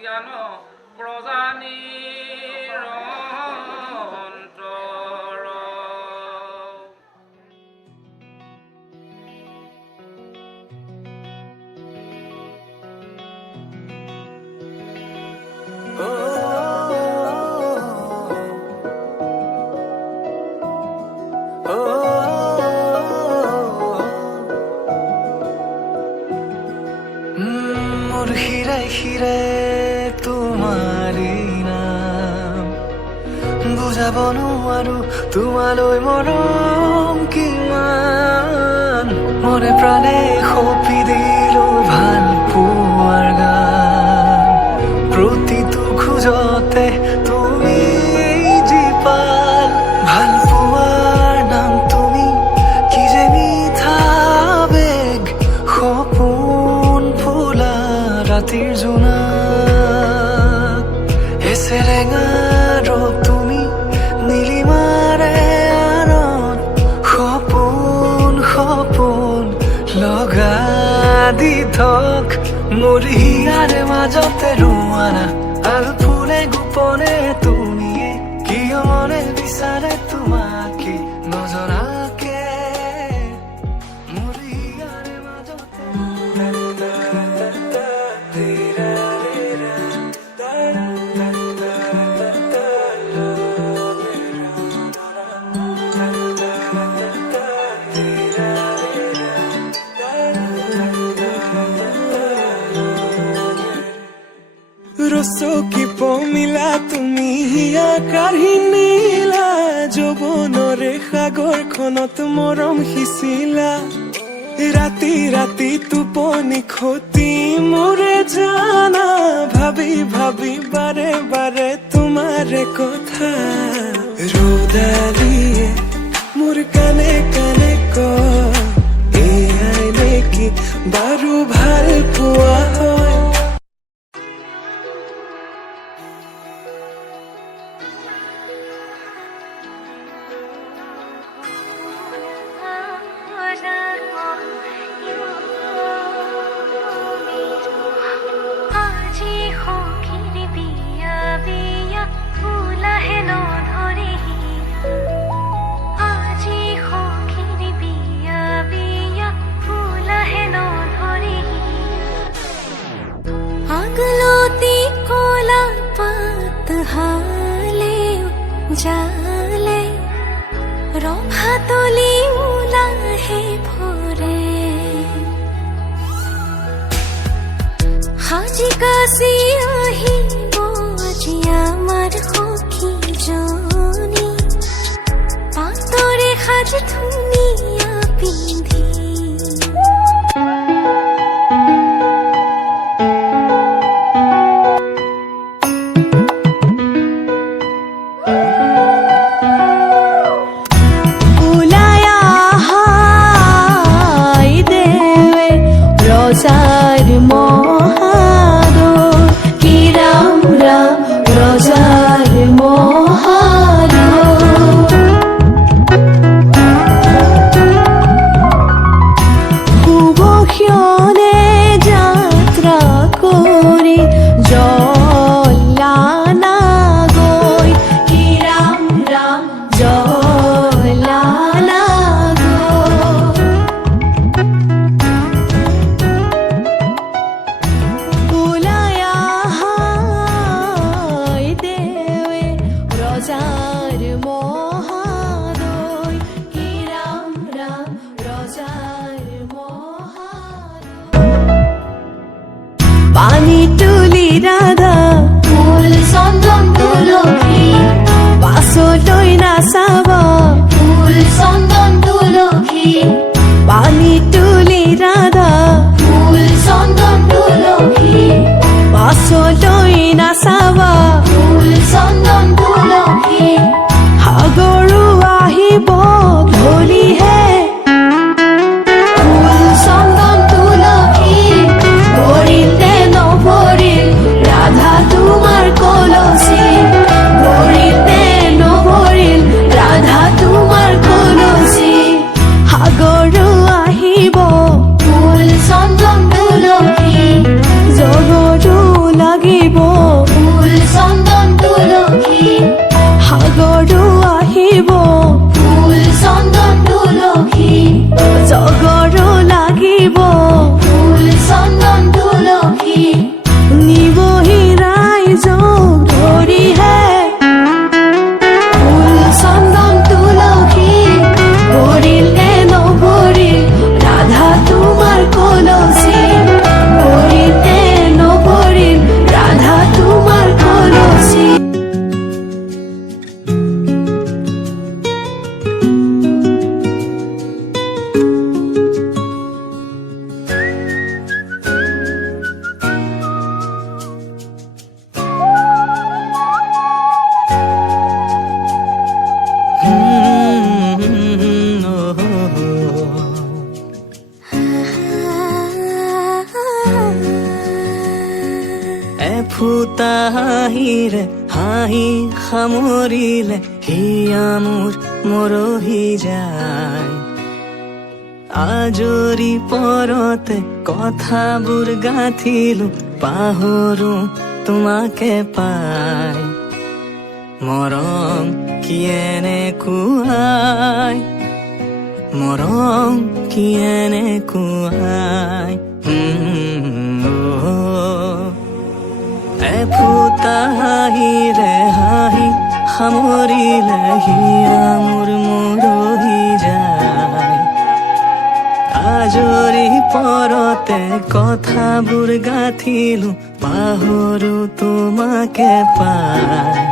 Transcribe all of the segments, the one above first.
জ্ঞান প্ৰজানিৰ অন্তৰ। মোৰ হিৰাই হিৰাই তোমাৰে নাম বুজাব নোৱাৰো তোমালৈ মৰম কিমান মনে প্ৰাণে সপি দিলো ভাল পোৱাৰ গান প্ৰতিটো খোজতে তুমি জীপাল ভাল পোৱাৰ নাম তুমি কি যে মিঠা বেগ সপোন ফুলা ৰাতিৰ জোনাক এছেৰেঙা ৰূপ তুমি নীলিমাৰে আনত সপোন সপোন লগা দি থক মোৰ হিয়াৰে মাজতে ৰোৱানা আল ফুলে গোপনে তুমিয়ে কিয় মনে বিচাৰে তোমাকে নজনাকে মোৰ হিয়াৰে মাজতে ৰচকি পমিলা তুমি হিয়া কাঢ়ি নিলা যৌৱনৰে সাগৰখনত মৰম সিঁচিলা ৰাতি ৰাতি টোপনি খতি মোৰে জানা ভাবি ভাবি বাৰে বাৰে তোমাৰে কথা ৰ'দালিয়ে মোৰ কানে কানে কয় এয়াই নেকি বাৰু ভাল পোৱা হয়। জালে ৰভাতলি ওলাহে ভৰে সাজি কাচি আহিব আজি আমাৰ সখীজনী পাতৰে সাজ ধুনীয়া পিন্ধি রোজার মহাদর কি রাম রাম রোজার মহাদর শুভক্ষণে যাত্রা করে জলানা গৈ কি রাম রাম জলানা রোজার মহাদয় কি রাম রাম রোজার মহাদয় পানি তুলি রাধা ফুল চন্দন তুলসী পাছলৈ নাচাব ফুল চন্দন তুলসী পানি তুলি ৰাধা ফুল চন্দন তুলসী পাছলৈ নাচাব ফুল চন্দন তুলসী সাগৰো আহিব ধলিহে ফুল চন্দন তুলসী ভৰিতে নভৰিল ৰাধা তোমাৰ কলচী ভৰিতে নভৰিল ৰাধা তোমাৰ কলচী সাগৰো আহিব ফুল ফুটা হাঁহিৰে হাঁহি সামৰিলে হিয়া মোৰ মৰহি যায় আজৰি পৰতে কথাবোৰ গাঁঠিলো পাহৰো তোমাকে পাই মৰম কি এনেকুৱাই মৰম কি এনেকুৱাই এফুটা হাঁহিৰে হাঁহি সামৰিলে হিয়া মোৰ মৰহি যায় আজৰি পৰতে কথাবোৰ গাঁঠিলো পাহৰো তোমাকে পাই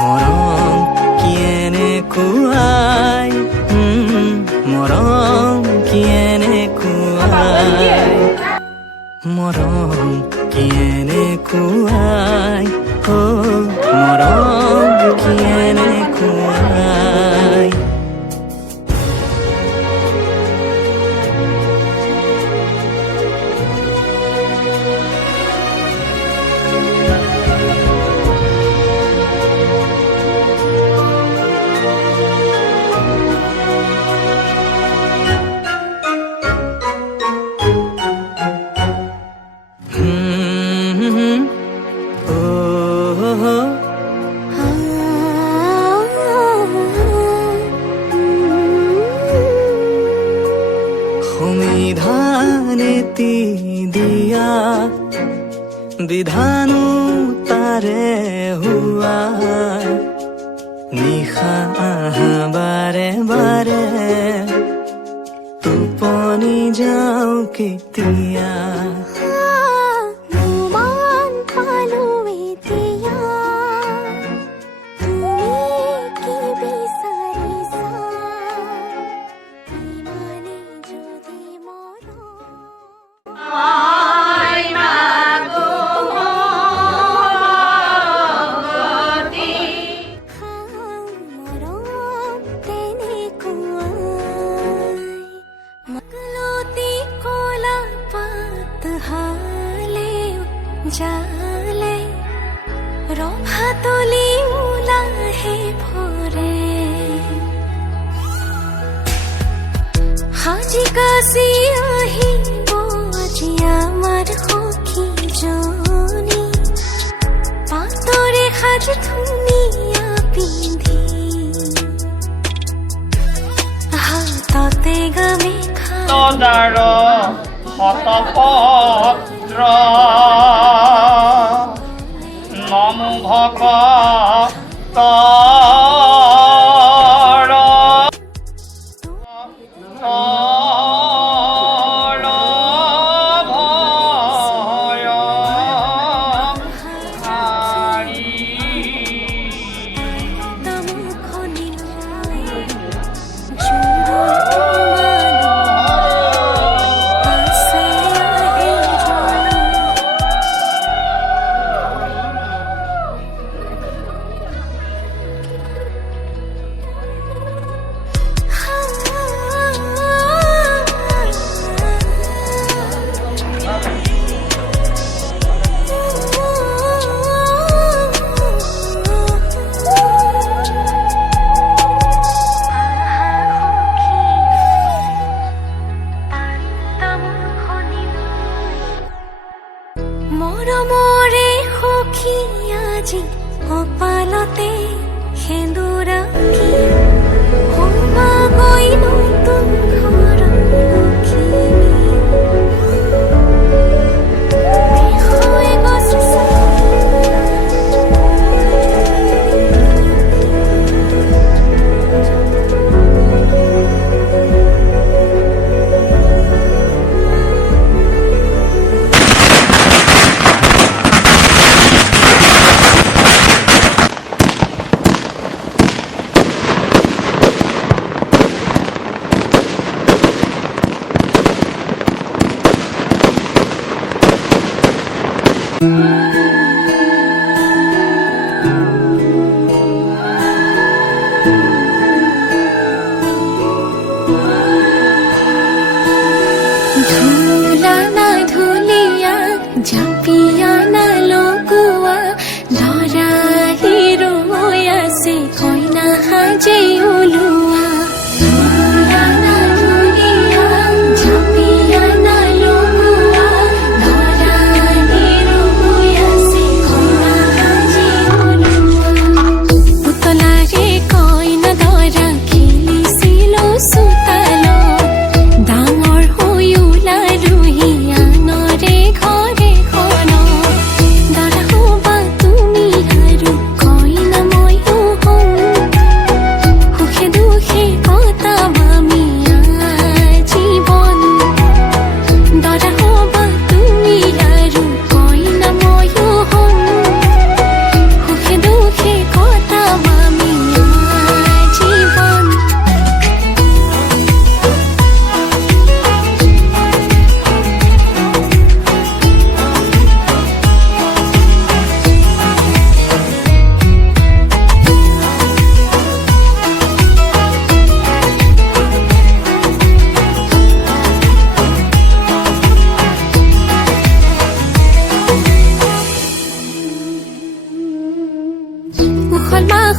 মৰম কি এনেকুৱাই মৰম কি এনেকুৱাই মৰম কি এনেকুৱাই মৰম কি এনেকুৱাই সংবিধানেতি দিয়া বিধানো তাৰে হোৱা নিশা বাৰে বাৰে টোপনি যাওঁ কেতিয়া জালে ৰভাতলি ওলাহে ভৰে সাজি কাচি আহিব আজি আমাৰ সখীজনী পাতৰে সাজ ধুনীয়া পিন্ধি হাততে গামোচা তদাৰ শতপত্ৰ নমো ভকত মৰমৰে সখী আজি কপালতে সেন্দুৰাখি সোমা গৈ নতুন ঘৰৰ লখিমী গছ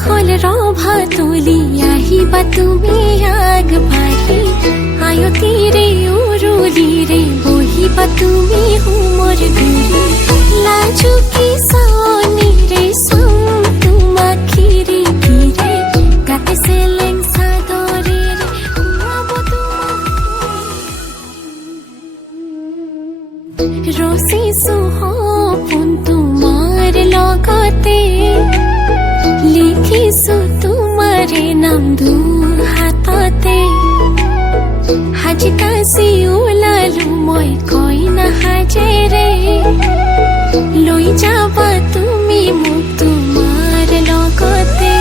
হল ৰভা তুলি আহিবা তুমি আগবাঢ়ি আয়ো তীৰে উৰুলিৰে বহিবা তুমি হোমৰ গুৰি লাজুকী চাৱনিৰে চাম তোমাক খিৰি খিৰে গাতে চেলেং চাদৰেৰে শুৱাব তোমাক ৰচিছো সপোন তোমাৰ লগতে লিখিছো তোমাৰে নাম দুৰ হাততে সাজি কাচি ওলালো মই কইনা সাজেৰে লৈ যাবা তুমি মোক তোমাৰ লগতে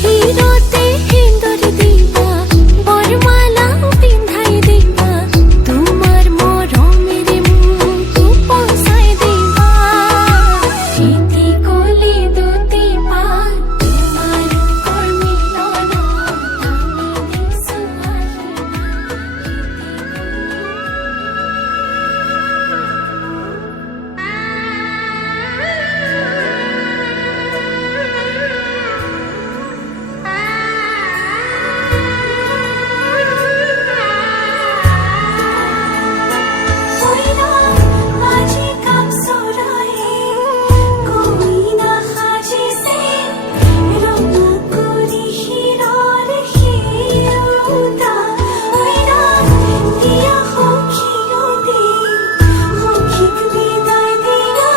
হিৰতে সেন্দুৰ দিবা বৰমালা পিন্ধাই দিবা তোমাৰ মৰমেৰে মোক উপচাই দিবা ইতি কলি দুটি পাত তোমাৰ কৰ্মিলন আমি দিছো আজি কাম চৰায়ে কইনা সাজিছে ৰঙা কৰি শিৰৰ শিৰোতা দিয়া সখীয়তে সখীক বিদায় দিয়া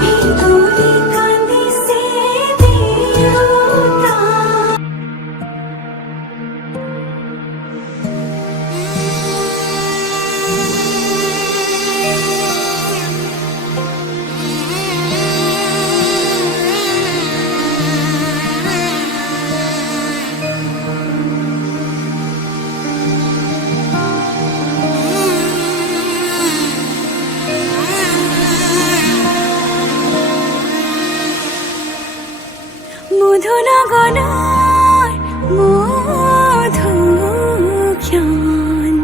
ভিতৰি কান্দিছে দেউতা মধুনগনৰ মধুক্ষণ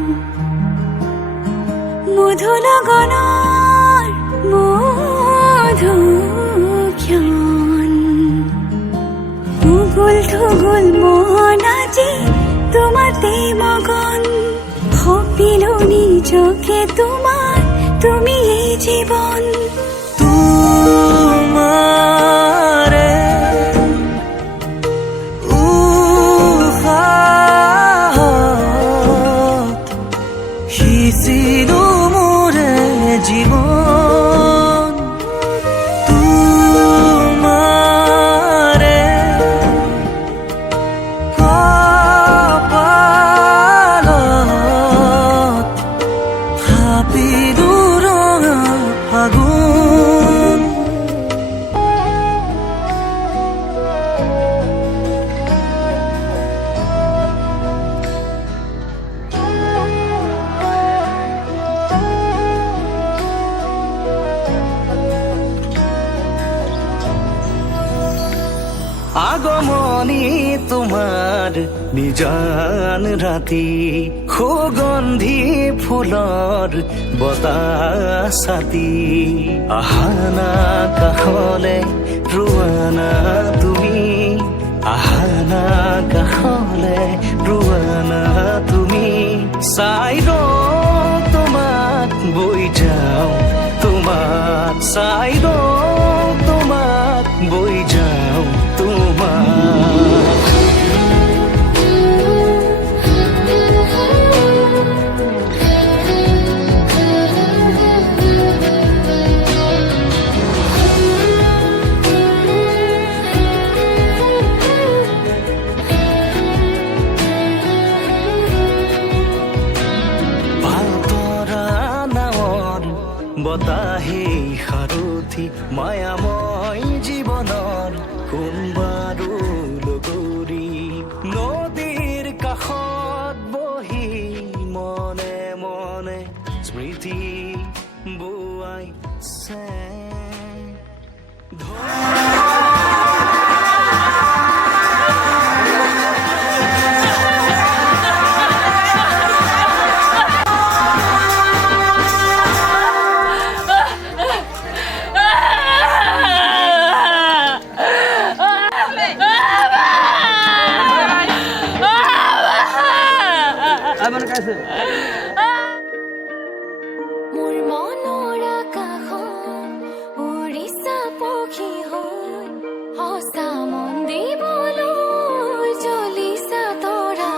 মধুনগনৰ মধুক্ষণ উগুল থুগুল মন আজি তোমাতে মগন ভাবিলো নিজকে তোমাৰ তুমি এই জীৱন তোমাৰে উহাত সিঁচিলো মোৰে জীৱন তোমাৰে কপালত থাপিলো ৰঙা ফাগুন আগমনী তোমাৰ নিজান ৰাতি সুগন্ধি ফুলৰ বতাহ ছাতি আহানা কাষলে ৰোৱানা তুমি আহানা কাষলে ৰোৱানা তুমি চাই লওঁ তোমাক বৈ যাওঁ তোমাক চাই লওঁ তোমাক বৈ যাওঁ তোমাক পাতৰা নাৱৰ বতাহে সাৰথি মায়াময় জীৱনৰ কোনবাৰো লগৰী নদীৰ কাষত বহি মনে মনে স্মৃতি বোৱাইছে পক্ষী হৈ সঁচা মন দিবলৈ জ্বলিছা তৰা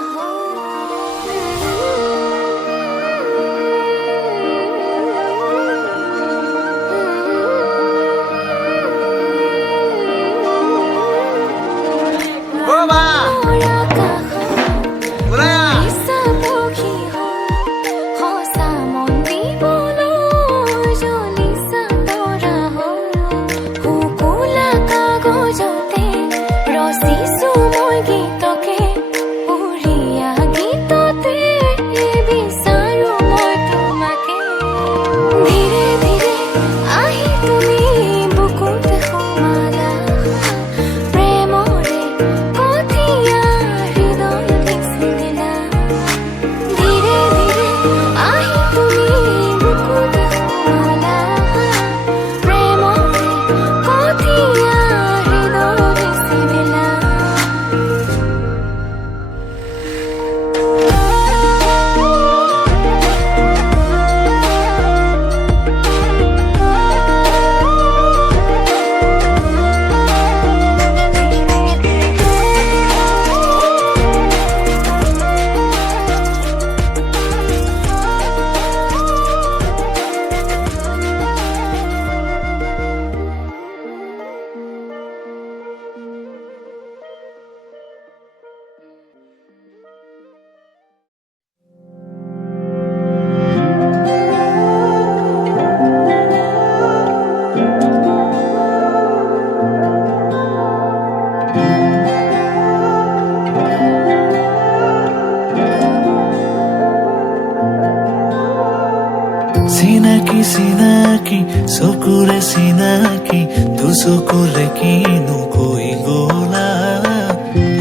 চিনাকি চিনাকি চকুৰে চিনাকি দুচকুৰে কিনো কৈ গলা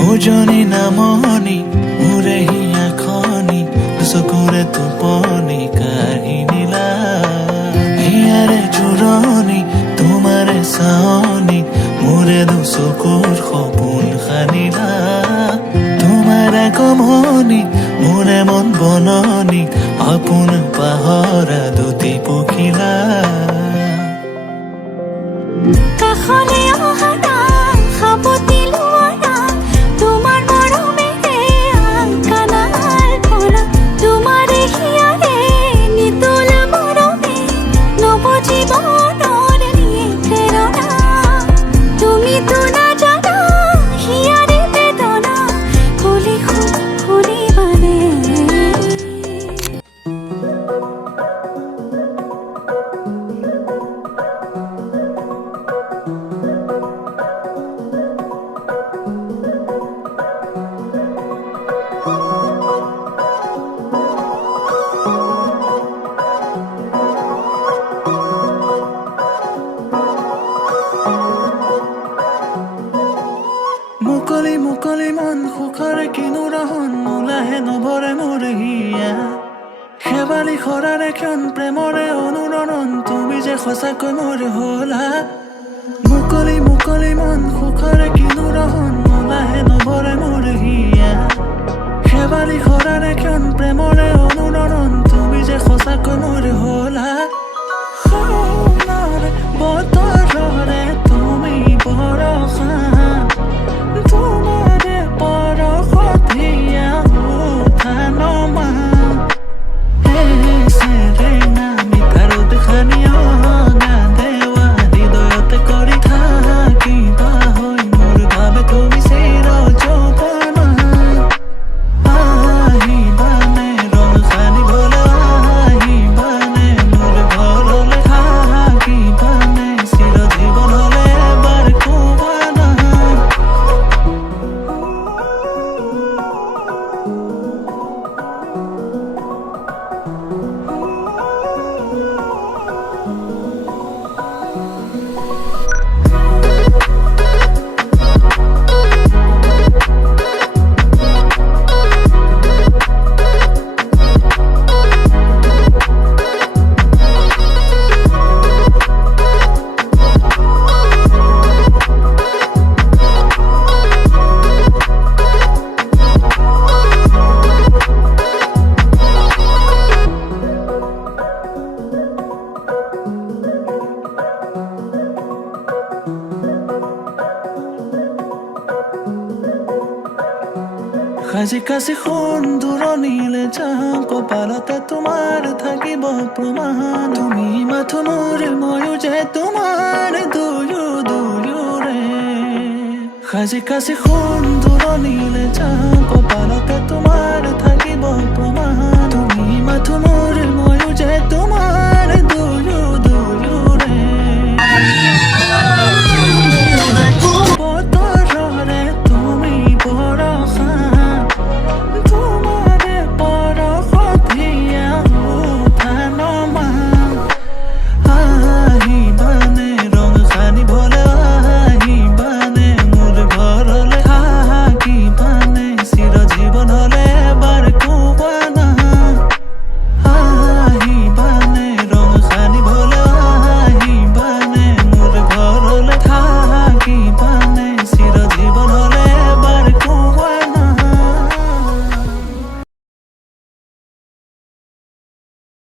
ওজনী নামনি মোৰে হিয়া খনি দুচকুৰে টোপনি কাঢ়ি নিলা হিয়াৰে জোৰণি তোমাৰে চাৱনি মোৰে দুচকুৰ সপোন সানিলা তোমাৰ আগমনি মোৰে মন বননি আপোন পাহৰা দুটি পখিলা কাষলে অহা না সাৱতি লোৱা না তোমাৰ মৰমেৰে আংকানাৰ পৰা তোমাৰে হিয়াৰে নিতল মৰমে নৱজীৱনৰ নিয়ে প্ৰেৰণা তুমিতো নাজানা হিয়াৰে বেদনা খুলি খুলি মানে মুকলি মুকলি মন সুখৰে কিনো ৰহন নোলাহে নভৰে মোৰ হিয়া শেৱালি খৰাৰে ক্ষণ প্ৰেমৰে অনুৰণন তুমি যে সঁচাকৈ মোৰ হলা মুকলি মুকলি মন সুখৰে কিনো ৰহন নোলাহে নভৰে মোৰ হিয়া শেৱালি খৰাৰে ক্ষণ প্ৰেমৰে অনুৰণন তুমি যে সঁচাকৈ মোৰ হলা সোণৰ বতৰৰে তুমি বৰষা তোমাৰে পৰশত হিয়া উঠা নমা সেৰেঙা মিঠাৰত খানিও গান দেৱা হৃদয়তে কৰি থাকিবা হৈ মোৰ ভাবে তুমি চিৰ যৌৱনা আহিবানে ৰং সাজি কাছি সোণ দূৰণিলে যাম কপালতে তোমাৰ থাকিব প্ৰমাণ তুমি মাথো মোৰ ময়ো যে তোমাৰ দুয়োৰে সাজি কাছি সোণ দূৰণিলে যাম কপালতে তোমাৰ থাকিব প্ৰমাণ